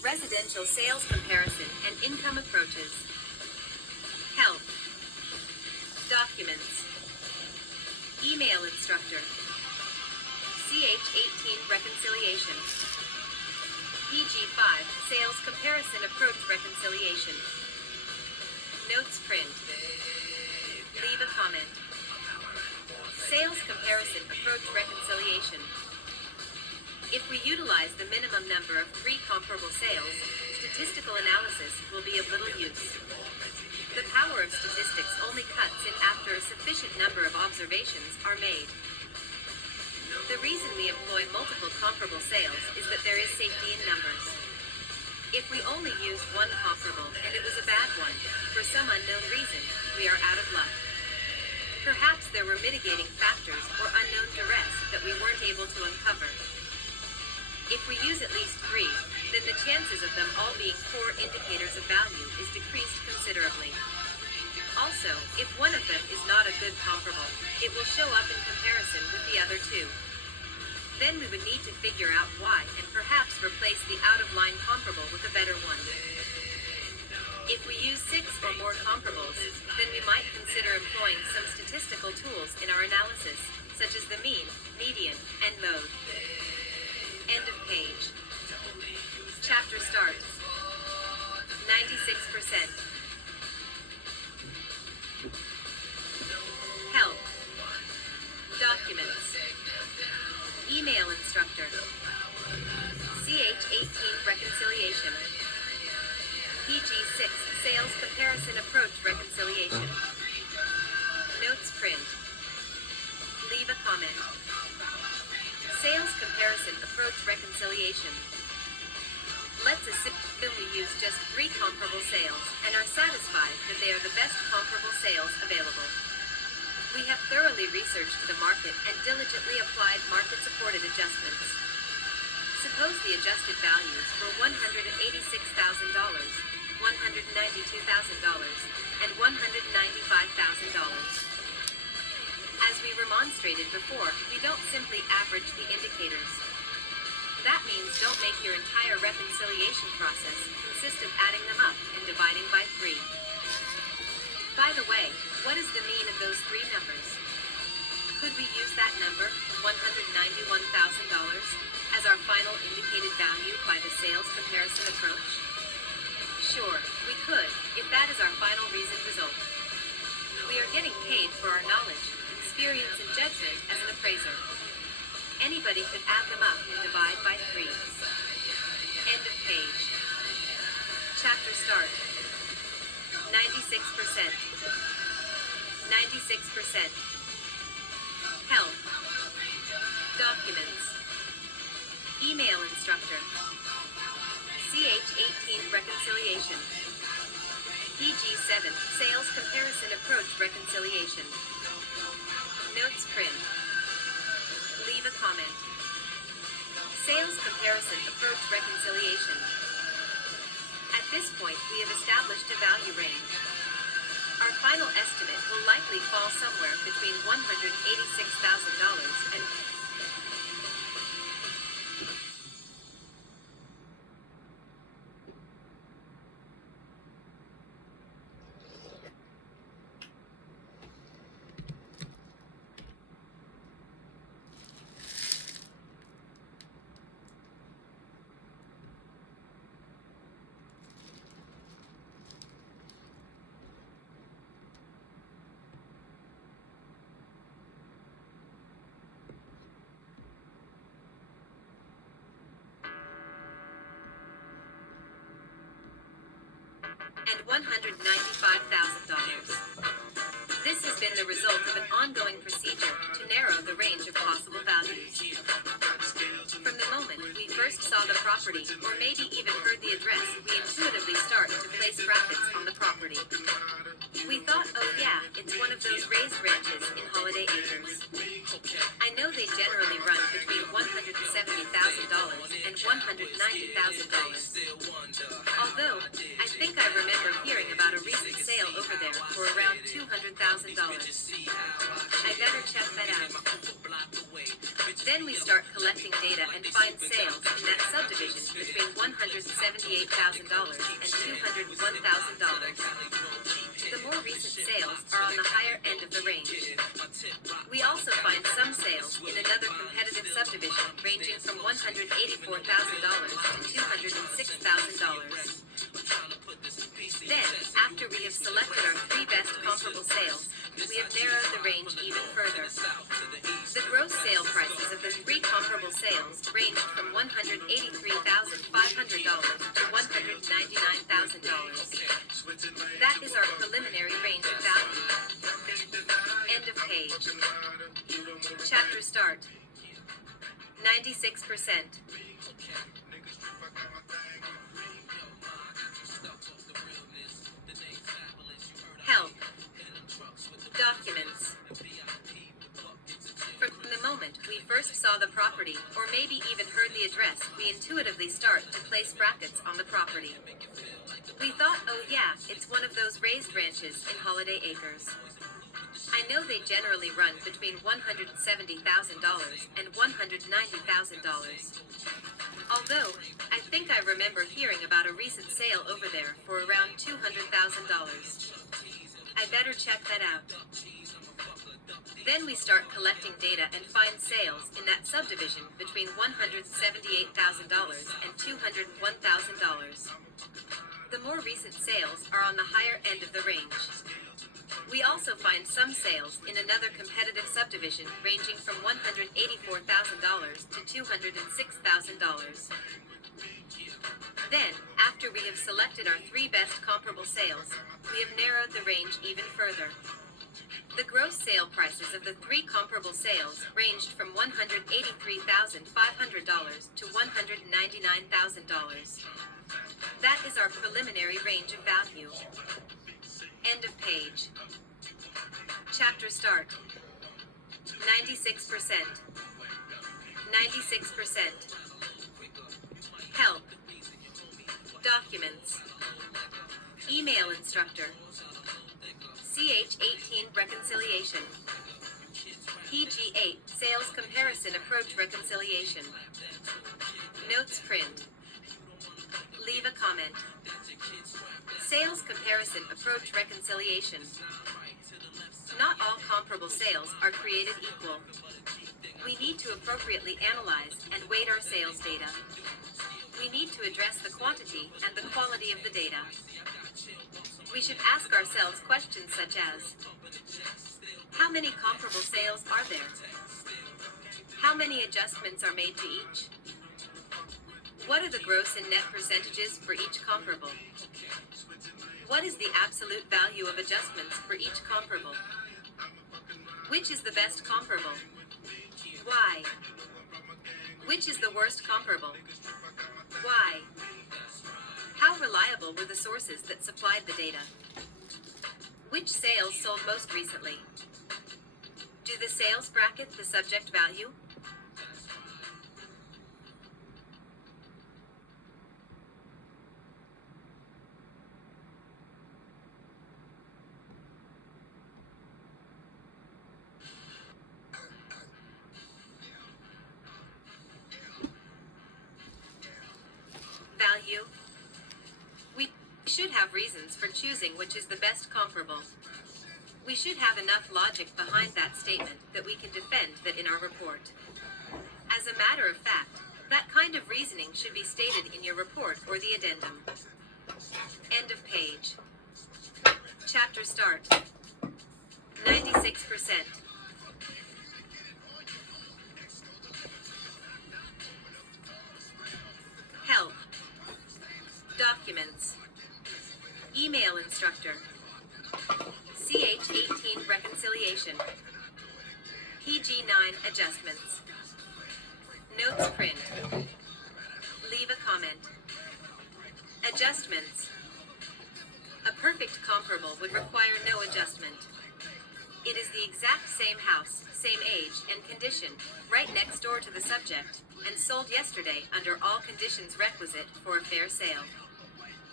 Residential sales comparison and income approaches. Help. Documents. Email instructor. CH18 reconciliation. PG5 sales comparison approach reconciliation. Notes print. Leave a comment. Sales comparison approach reconciliation. If we utilize the minimum number of 3 comparable sales, statistical analysis will be of little use. The power of statistics only cuts in after a sufficient number of observations are made. The reason we employ multiple comparable sales is that there is safety in numbers. If we only used one comparable and it was a bad one, for some unknown reason, we are out of luck. Perhaps there were mitigating factors or unknown duress that we weren't able to uncover. If we use at least 3, then the chances of them all being poor indicators of value is decreased considerably. Also, if one of them is not a good comparable, it will show up in comparison with the other 2. Then we would need to figure out why and perhaps replace the out-of-line comparable with a better one. If we use 6 or more comparables, then we might consider employing some statistical tools in our analysis, such as the mean, median, and mode. End of page. Chapter starts. 96%. Help. Documents. Email instructor. CH18 reconciliation. PG6 sales comparison approach reconciliation. Notes print. Leave a comment. Sales comparison approach reconciliation. Let's assume we use just 3 comparable sales and are satisfied that they are the best comparable sales available. We have thoroughly researched the market and diligently applied market-supported adjustments. Suppose the adjusted values were $186,000, $192,000, and $195,000. As we remonstrated before, we don't simply average the indicators. That means don't make your entire reconciliation process consist of adding them up and dividing by 3. By the way, what is the mean of those 3 numbers? Could we use that number, $191,000, as our final indicated value by the sales comparison approach? Sure, we could, if that is our final reasoned result. We are getting paid for our knowledge, experience, and judgment as an appraiser. Anybody could add them up and divide by 3. End of page. Chapter start. 96%. 96%. Help. Documents. Email instructor. CH18 reconciliation. PG7 sales comparison approach reconciliation. Notes print. Leave a comment. Sales comparison approach reconciliation. At this point, we have established a value range. Our final estimate will likely fall somewhere between $186,000 and $195,000. This has been the result of an ongoing procedure to narrow the range of possible values. From the moment we first saw the property, or maybe even heard the address, we intuitively start to place brackets on the property. We thought, oh yeah, it's one of those raised ranches in Holiday Acres. I know they generally run between $170,000 and $190,000. Although, I think I remember hearing about a recent sale over there for around $200,000. I better check that out. Then we start collecting data and find sales in that subdivision between $178,000 and $201,000. The more recent sales are on the higher end of the range. We also find some sales in another competitive subdivision ranging from $184,000 to $206,000. Then, after we have selected our 3 best comparable sales, we have narrowed the range even further. The gross sale prices of the 3 comparable sales ranged from $183,500 to $199,000. That is our preliminary range of value. End of page. Chapter start. 96%. Help. Documents. From the moment we first saw the property, or maybe even heard the address, we intuitively start to place brackets on the property. We thought, oh yeah, it's one of those raised ranches in Holiday Acres. I know they generally run between $170,000 and $190,000. Although, I think I remember hearing about a recent sale over there for around $200,000. I better check that out. Then we start collecting data and find sales in that subdivision between $178,000 and $201,000. The more recent sales are on the higher end of the range. We also find some sales in another competitive subdivision ranging from $184,000 to $206,000. Then, after we have selected our 3 best comparable sales, we have narrowed the range even further. The gross sale prices of the 3 comparable sales ranged from $183,500 to $199,000. That is our preliminary range of value. End of page. Chapter start. 96%. 96%. Help. Documents. Email instructor. CH18 reconciliation. PG8 sales comparison approach reconciliation. Notes print. Leave a comment. Sales comparison approach reconciliation. Not all comparable sales are created equal. We need to appropriately analyze and weight our sales data. We need to address the quantity and the quality of the data. We should ask ourselves questions such as, how many comparable sales are there? How many adjustments are made to each? What are the gross and net percentages for each comparable? What is the absolute value of adjustments for each comparable? Which is the best comparable? Why? Which is the worst comparable? Why? How reliable were the sources that supplied the data? Which sales sold most recently? Do the sales bracket the subject value? Value. We should have reasons for choosing which is the best comparable. We should have enough logic behind that statement that we can defend that in our report. As a matter of fact, that kind of reasoning should be stated in your report or the addendum. End of page. Chapter start. 96%. Help. Documents. Email instructor. CH18 reconciliation. PG9 adjustments. Notes print. Leave a comment. Adjustments. A perfect comparable would require no adjustment. It is the exact same house, same age and condition, right next door to the subject, and sold yesterday under all conditions requisite for a fair sale.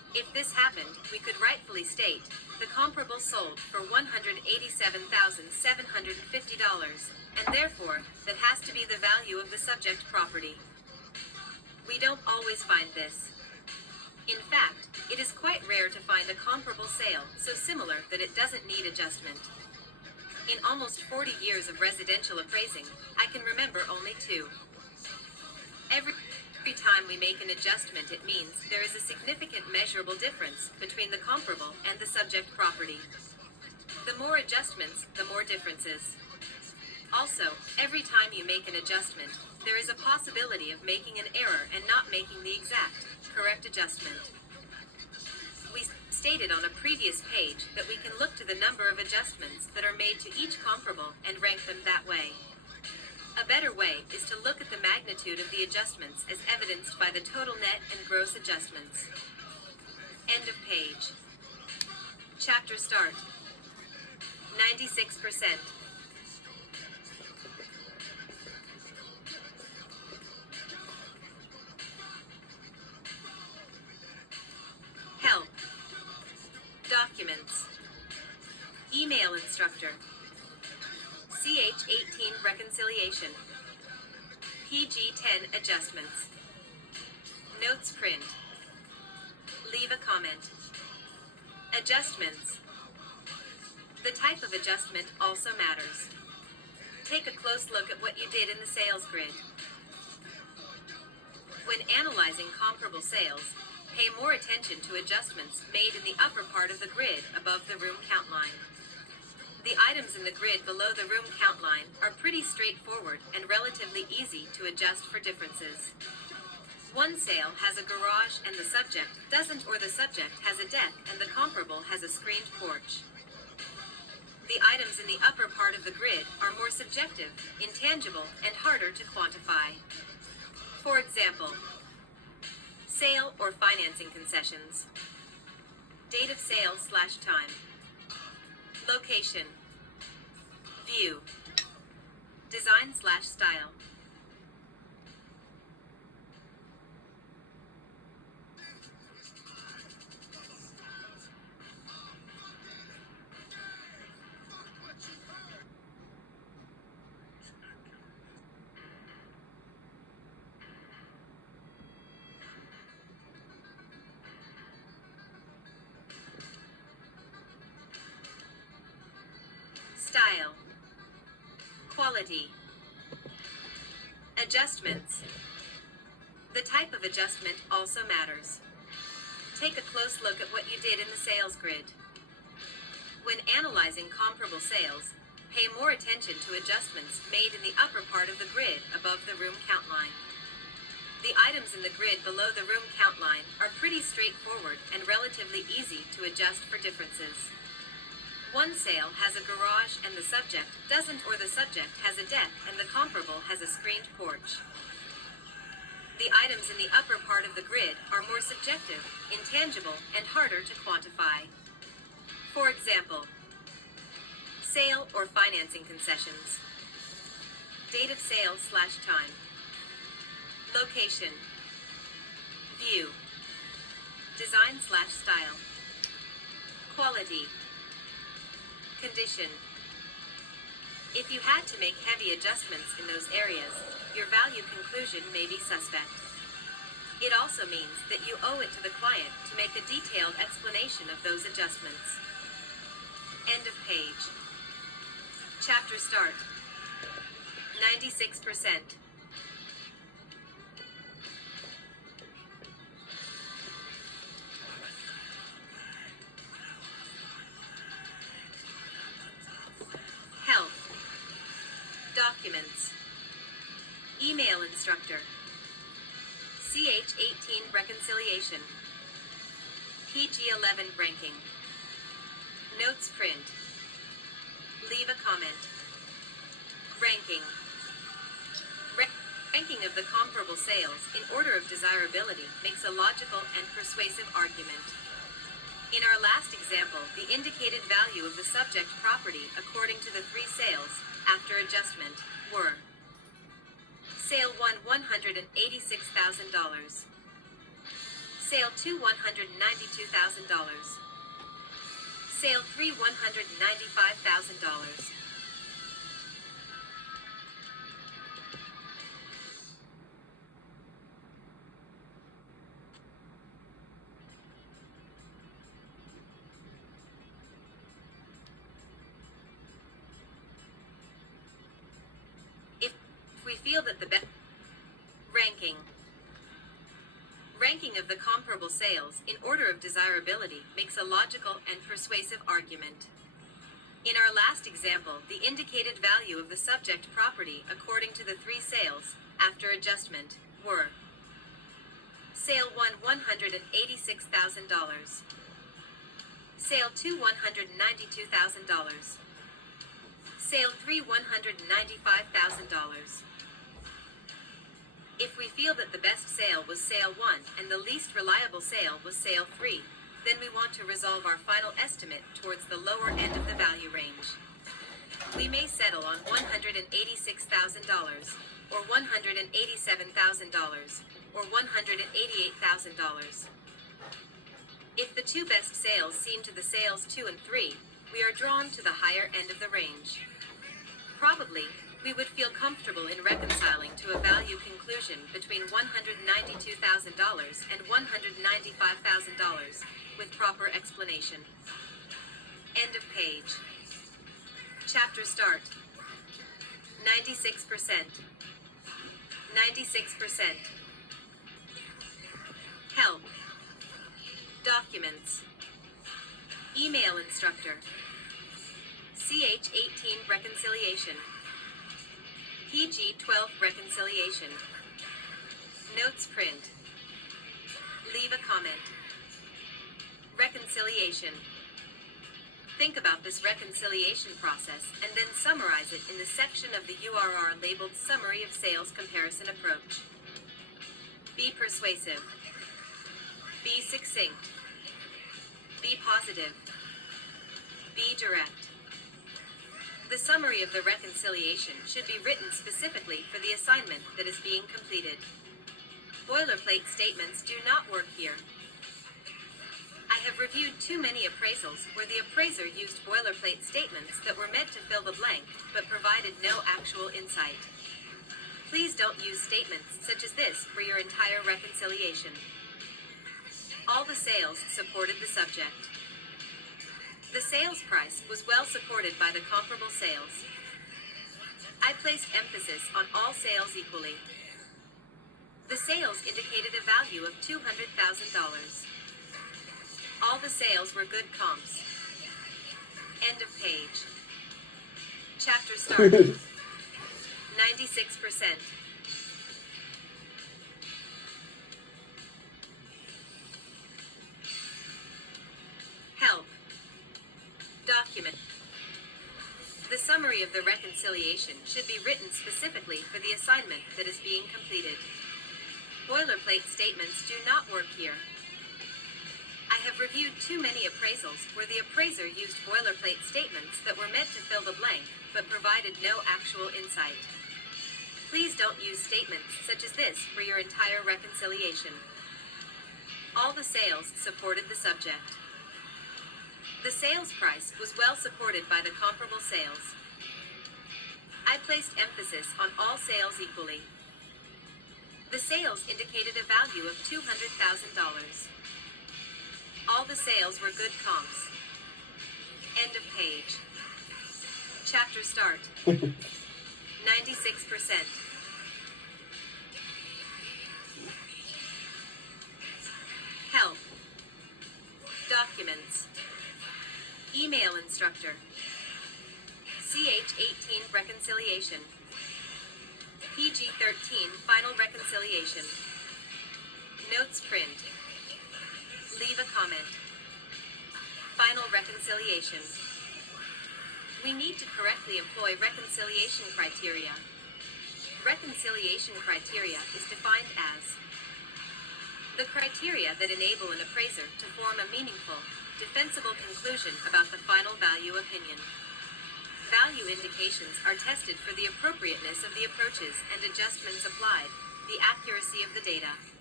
If this happened, we could rightfully state, the comparable sold for $187,750, and therefore, that has to be the value of the subject property. We don't always find this. In fact, it is quite rare to find a comparable sale so similar that it doesn't need adjustment. In almost 40 years of residential appraising, I can remember only two. Every time we make an adjustment, it means there is a significant measurable difference between the comparable and the subject property. The more adjustments, the more differences. Also, every time you make an adjustment, there is a possibility of making an error and not making the exact, correct adjustment. We stated on a previous page that we can look to the number of adjustments that are made to each comparable and rank them that way. A better way is to look at the magnitude of the adjustments as evidenced by the total net and gross adjustments. End of page. Chapter start. 96%. Help. Documents. Email instructor. CH18 reconciliation. PG10 adjustments. Notes print. Leave a comment. Adjustments. The type of adjustment also matters. Take a close look at what you did in the sales grid. When analyzing comparable sales, pay more attention to adjustments made in the upper part of the grid above the room count line. The items in the grid below the room count line are pretty straightforward and relatively easy to adjust for differences. One sale has a garage and the subject doesn't, or the subject has a deck and the comparable has a screened porch. The items in the upper part of the grid are more subjective, intangible, and harder to quantify. For example, sale or financing concessions. Date of sale/time. Location. View. Design/style. Style. Quality. Adjustments. The type of adjustment also matters. Take a close look at what you did in the sales grid. When analyzing comparable sales, pay more attention to adjustments made in the upper part of the grid above the room count line. The items in the grid below the room count line are pretty straightforward and relatively easy to adjust for differences. One sale has a garage and the subject doesn't, or the subject has a deck and the comparable has a screened porch. The items in the upper part of the grid are more subjective, intangible, and harder to quantify. For example, sale or financing concessions. Date of sale/time. Location. View. Design/style. Quality. Condition. If you had to make heavy adjustments in those areas, your value conclusion may be suspect. It also means that you owe it to the client to make a detailed explanation of those adjustments. End of page. Chapter start. 96%. Help. Documents. Email instructor. CH18 reconciliation. PG11 ranking. Notes print. Leave a comment. Ranking. Ranking of the comparable sales in order of desirability makes a logical and persuasive argument. In our last example, the indicated value of the subject property according to the three sales, after adjustment, were: Sale 1, $186,000. Sale 2, $192,000. Sale 3, $195,000. If we feel that the best ranking of the comparable sales in order of desirability makes a logical and persuasive argument. In our last example, the indicated value of the subject property according to the three sales, after adjustment, were: Sale 1, $186,000. Sale 2, $192,000. Sale 3, $195,000. If we feel that the best sale was Sale 1 and the least reliable sale was Sale 3, then we want to resolve our final estimate towards the lower end of the value range. We may settle on $186,000, or $187,000, or $188,000. If the two best sales seem to the sales 2 and 3, we are drawn to the higher end of the range. Probably, we would feel comfortable in reconciling to a value conclusion between $192,000 and $195,000, with proper explanation. End of page. Chapter start. 96%. 96%. Help. Documents. Email instructor. CH18 reconciliation. PG12 reconciliation. Notes print. Leave a comment. Reconciliation. Think about this reconciliation process and then summarize it in the section of the URR labeled Summary of Sales Comparison Approach. Be persuasive. Be succinct. Be positive. Be direct. The summary of the reconciliation should be written specifically for the assignment that is being completed. Boilerplate statements do not work here. I have reviewed too many appraisals where the appraiser used boilerplate statements that were meant to fill the blank but provided no actual insight. Please don't use statements such as this for your entire reconciliation. All the sales supported the subject. The sales price was well supported by the comparable sales. I placed emphasis on all sales equally. The sales indicated a value of $200,000. All the sales were good comps. End of page. Chapter start. 96%. Help. Document. The summary of the reconciliation should be written specifically for the assignment that is being completed. Boilerplate statements do not work here. I have reviewed too many appraisals where the appraiser used boilerplate statements that were meant to fill the blank but provided no actual insight. Please don't use statements such as this for your entire reconciliation. All the sales supported the subject. The sales price was well supported by the comparable sales. I placed emphasis on all sales equally. The sales indicated a value of $200,000. All the sales were good comps. End of page. Chapter start. 96%. Help. Documents. Email instructor. CH18 reconciliation. PG13 final reconciliation. Notes print. Leave a comment. Final reconciliation. We need to correctly employ reconciliation criteria. Reconciliation criteria is defined as the criteria that enable an appraiser to form a meaningful, defensible conclusion about the final value opinion. Value indications are tested for the appropriateness of the approaches and adjustments applied, the accuracy of the data,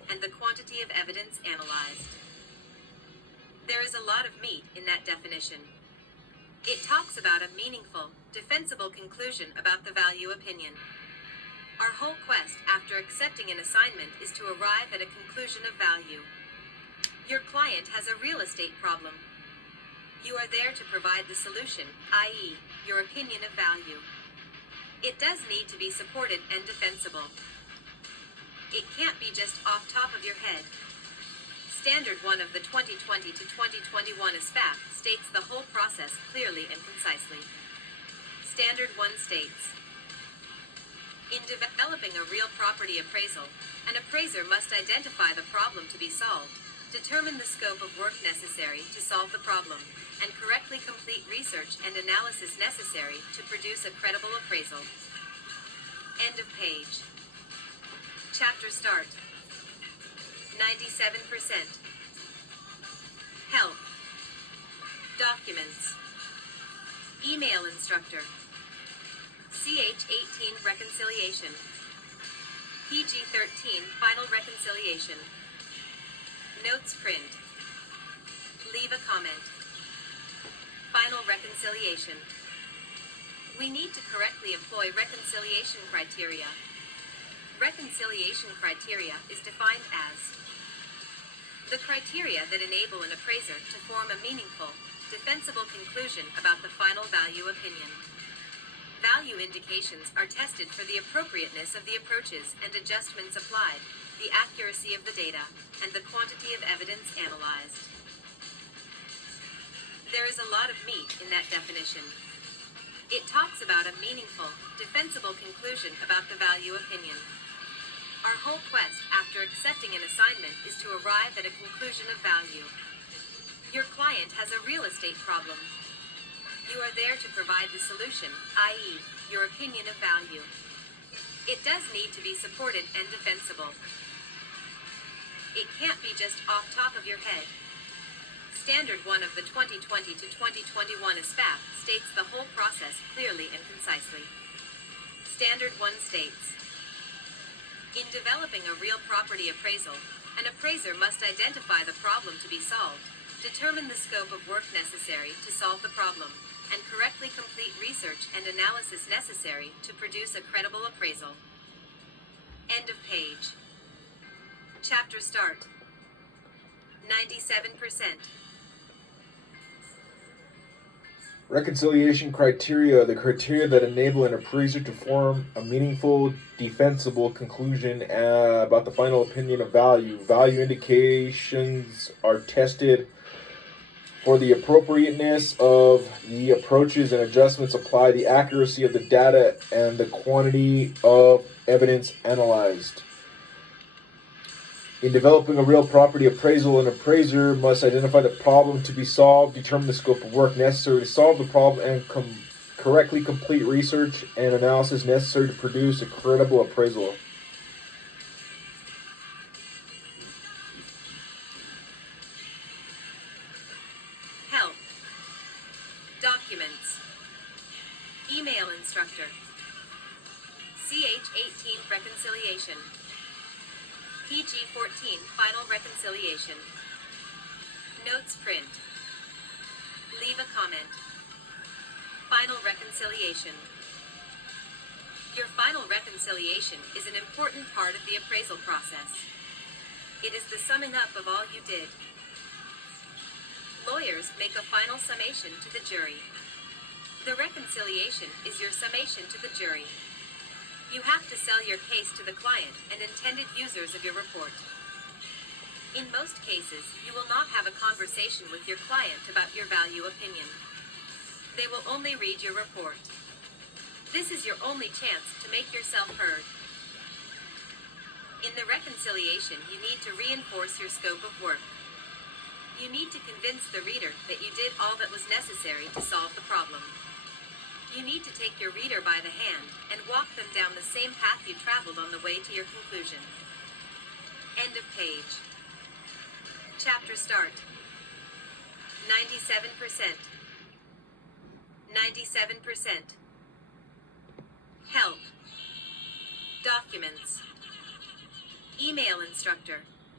and the quantity of evidence analyzed. There is a lot of meat in that definition. It talks about a meaningful, defensible conclusion about the value opinion. Our whole quest after accepting an assignment is to arrive at a conclusion of value. Your client has a real estate problem. You are there to provide the solution, i.e., your opinion of value. It does need to be supported and defensible. It can't be just off top of your head. Standard 1 of the 2020 to 2021 SPAC states the whole process clearly and concisely. Standard 1 states, in developing a real property appraisal, an appraiser must identify the problem to be solved, determine the scope of work necessary to solve the problem, and correctly complete research and analysis necessary to produce a credible appraisal. End of page. Chapter start. 97%. Help. Documents. Email instructor. CH18 reconciliation. PG13 final reconciliation. Notes print. Leave a comment. Final reconciliation. We need to correctly employ reconciliation criteria. Reconciliation criteria is defined as the criteria that enable an appraiser to form a meaningful, defensible conclusion about the final value opinion. Value indications are tested for the appropriateness of the approaches and adjustments applied, the accuracy of the data, and the quantity of evidence analyzed. There is a lot of meat in that definition. It talks about a meaningful, defensible conclusion about the value opinion. Our whole quest after accepting an assignment is to arrive at a conclusion of value. Your client has a real estate problem. You are there to provide the solution, i.e., your opinion of value. It does need to be supported and defensible. It can't be just off top of your head. Standard 1 of the 2020 to 2021 SPAC states the whole process clearly and concisely. Standard 1 states, in developing a real property appraisal, an appraiser must identify the problem to be solved, determine the scope of work necessary to solve the problem, and correctly complete research and analysis necessary to produce a credible appraisal. End of page. Chapter start. 97%. Reconciliation criteria, the criteria that enable an appraiser to form a meaningful, defensible conclusion about the final opinion of value. Value indications are tested for the appropriateness of the approaches and adjustments applied, the accuracy of the data, and the quantity of evidence analyzed. In developing a real property appraisal, an appraiser must identify the problem to be solved, determine the scope of work necessary to solve the problem, and correctly complete research and analysis necessary to produce a credible appraisal. Help. Documents. Email instructor. CH18 reconciliation. PG14 final reconciliation. Notes print. Leave a comment. Final reconciliation. Your final reconciliation is an important part of the appraisal process. It is the summing up of all you did. Lawyers make a final summation to the jury. The reconciliation is your summation to the jury. You have to sell your case to the client and intended users of your report. In most cases, you will not have a conversation with your client about your value opinion. They will only read your report. This is your only chance to make yourself heard. In the reconciliation, you need to reinforce your scope of work. You need to convince the reader that you did all that was necessary to solve the problem. You need to take your reader by the hand and walk them down the same path you traveled on the way to your conclusion. End of page. Chapter start. 97%. 97%. Help. Documents. Email instructor.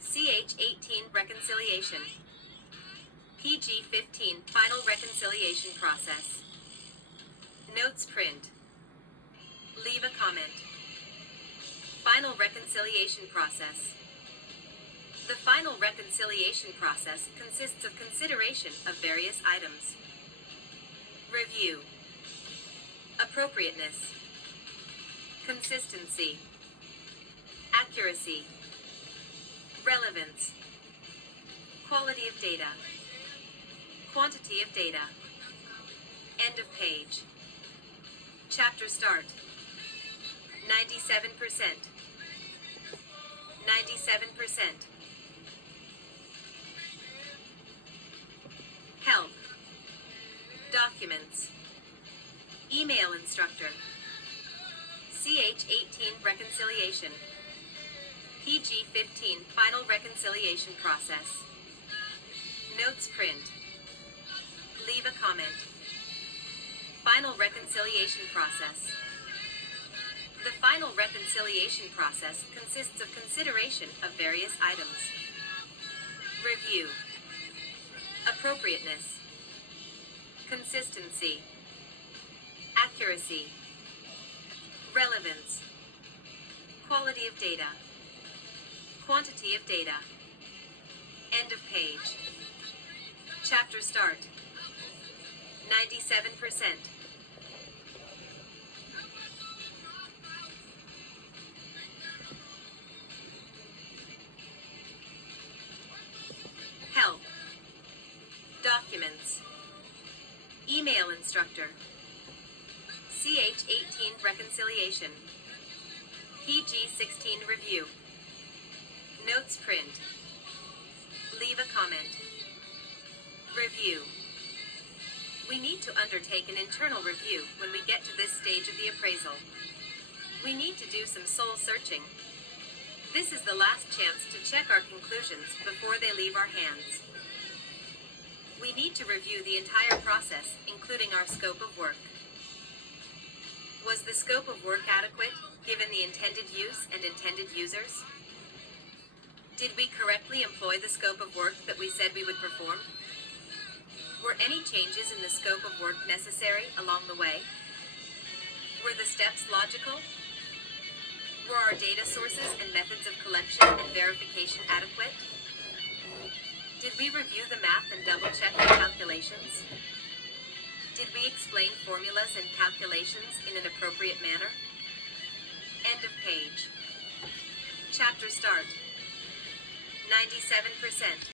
CH18 reconciliation. PG15 final reconciliation process. Notes print. Leave a comment. Final reconciliation process. The final reconciliation process consists of consideration of various items. Review. Appropriateness. Consistency. Accuracy. Relevance. Quality of data. Quantity of data. End of page. Chapter start. 97%. 97%. Help. Documents. Email instructor. CH18 reconciliation. PG15 final reconciliation process. Notes print. Leave a comment. Final reconciliation process. The final reconciliation process consists of consideration of various items. Review. Appropriateness. Consistency. Accuracy. Relevance. Quality of data. Quantity of data. End of page. Chapter start. 97%. Help. Documents. Email instructor. CH18 reconciliation. PG16 review. Notes print. Leave a comment. Review. We need to undertake an internal review when we get to this stage of the appraisal. We need to do some soul searching. This is the last chance to check our conclusions before they leave our hands. We need to review the entire process, including our scope of work. Was the scope of work adequate, given the intended use and intended users? Did we correctly employ the scope of work that we said we would perform? Were any changes in the scope of work necessary along the way? Were the steps logical? Were our data sources and methods of collection and verification adequate? Did we review the math and double-check the calculations? Did we explain formulas and calculations in an appropriate manner? End of page. Chapter start. 97%.